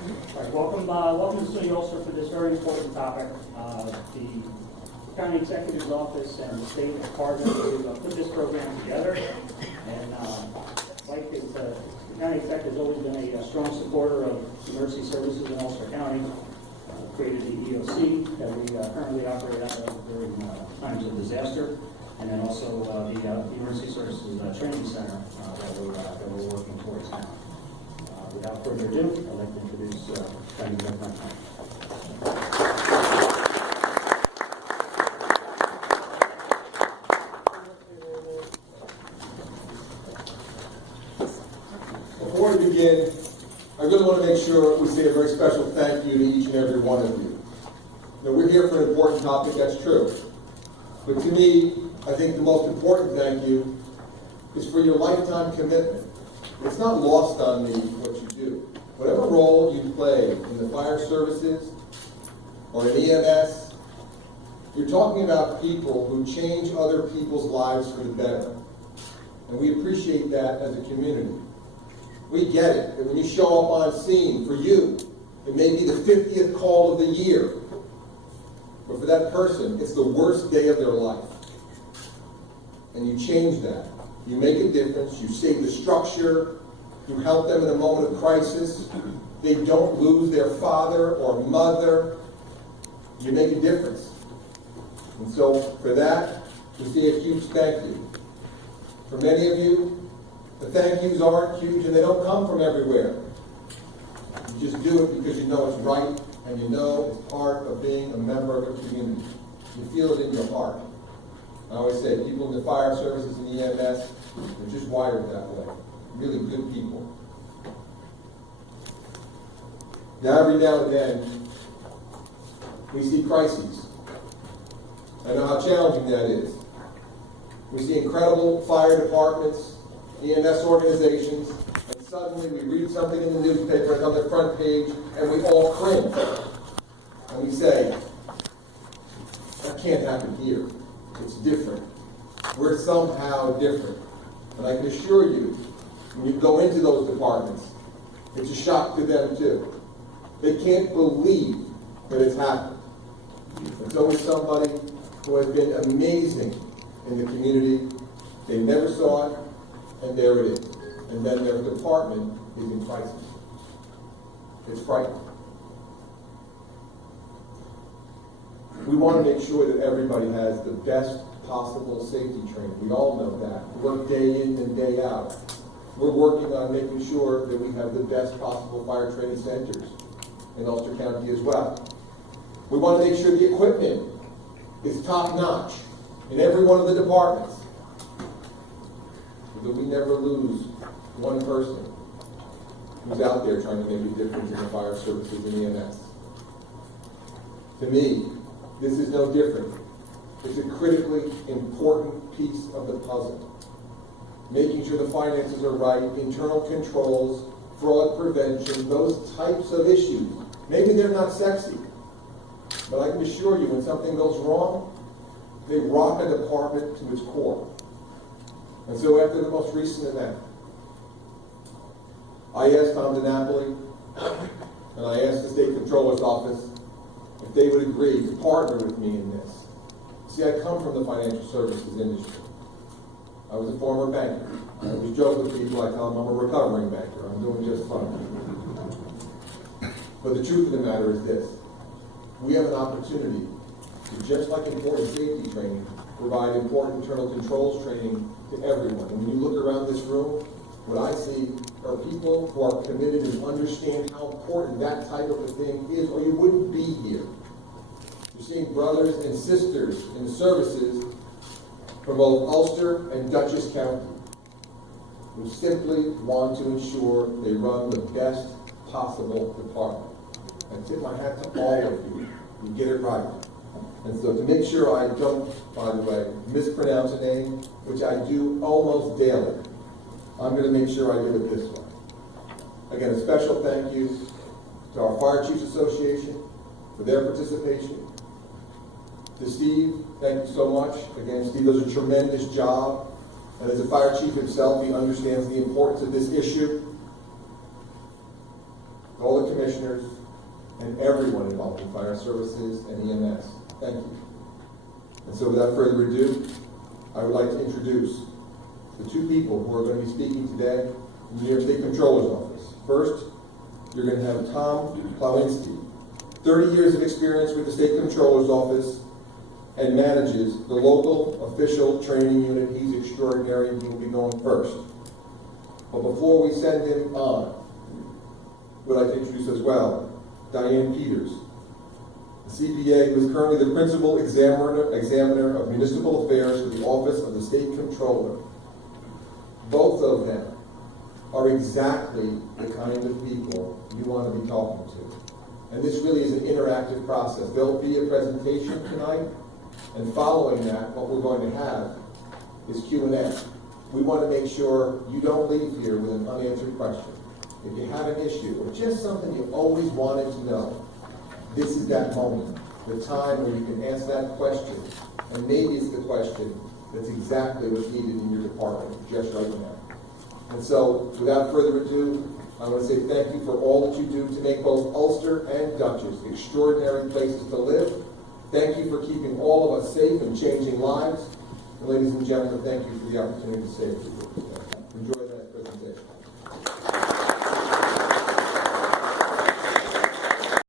All right, welcome to City Ulster for this very important topic. The County Executive's Office and the state have partnered to put this program together. And like the County Executive has always been a strong supporter of emergency services in Ulster County. Created the EOC that we currently operate out of during times of disaster, and then also the Emergency Services Training Center that we're working towards now. Without further ado, I'd like to introduce County Executive Hein. Before we begin, I really want to make sure we say a very special thank you to each and every one of you. Now, we're here for an important topic, that's true. But to me, I think the most important thank you is for your lifetime commitment. It's not lost on me what you do. Whatever role you play in the fire services or in EMS, you're talking about people who change other people's lives for the better. And we appreciate that as a community. We get it, that when you show up on scene, for you, it may be the 50th call of the year. But for that person, it's the worst day of their life. And you change that. You make a difference. You save the structure. You help them in a moment of crisis. They don't lose their father or mother. You make a difference. And so for that, we say a huge thank you. For many of you, the thank yous aren't huge and they don't come from everywhere. You just do it because you know it's right and you know it's part of being a member of a community. You feel it in your heart. I always say people in the fire services and EMS, they're just wired that way. Really good people. Now every now and then, we see crises. I know how challenging that is. We see incredible fire departments, EMS organizations, and suddenly we read something in the newspaper and on the front page, and we all cringe. And we say, that can't happen here. It's different. We're somehow different. And I can assure you, when you go into those departments, it's a shock to them too. They can't believe that it's happened. It's always somebody who has been amazing in the community. They never saw it, and there it is. And then their department is in crisis. It's frightening. We want to make sure that everybody has the best possible safety training. We all know that. We work day in and day out. We're working on making sure that we have the best possible fire training centers in Ulster County as well. We want to make sure the equipment is top-notch in every one of the departments, so that we never lose one person who's out there trying to make a difference in the fire services and EMS. To me, this is no different. It's a critically important piece of the puzzle. Making sure the finances are right, internal controls, fraud prevention, those types of issues. Maybe they're not sexy, but I can assure you when something goes wrong, they rock a department to its core. And so after the most recent event, I asked Tom DiNapoli and I asked the State Controller's Office if they would agree to partner with me in this. See, I come from the financial services industry. I was a former banker. I always joke with people, I tell them I'm a recovering banker. I'm doing just fine. But the truth of the matter is this. We have an opportunity to, just like important safety training, provide important internal controls training to everyone. And when you look around this room, what I see are people who are committed and understand how important that type of a thing is, or you wouldn't be here. You're seeing brothers and sisters in the services from both Ulster and Dutchess County who simply want to ensure they run the best possible department. I tip my hat to all of you. You get it right. And so to make sure I don't, by the way, mispronounce a name, which I do almost daily, I'm going to make sure I do it this way. Again, a special thank you to our Fire Chiefs Association for their participation. To Steve, thank you so much. Again, Steve does a tremendous job. And as a fire chief himself, he understands the importance of this issue. all the commissioners, and everyone involved in fire services and EMS. Thank you. And so without further ado, I would like to introduce the two people who are going to be speaking today in the New York State Comptroller's Office. First, you're going to have Tom Plawinski, 30 years of experience with the State Comptroller's Office and manages the local official training unit. He's extraordinary and he will be going first. But before we send him on, would like to introduce as well Diane Peters, the CPA who is currently the Principal Examiner of Municipal Affairs for the Office of the State Comptroller. Both of them are exactly the kind of people you want to be talking to. And this really is an interactive process. There'll be a presentation tonight, and following that, what we're going to have is Q&A. We want to make sure you don't leave here with an unanswered question. If you have an issue or just something you always wanted to know, this is that moment, the time where you can ask that question, and maybe it's the question that's exactly what's needed in your department just right now. And so, without further ado, I want to say thank you for all that you do to make both Ulster and Dutchess extraordinary places to live. Thank you for keeping all of us safe and changing lives. And ladies and gentlemen, thank you for the opportunity to say a few words.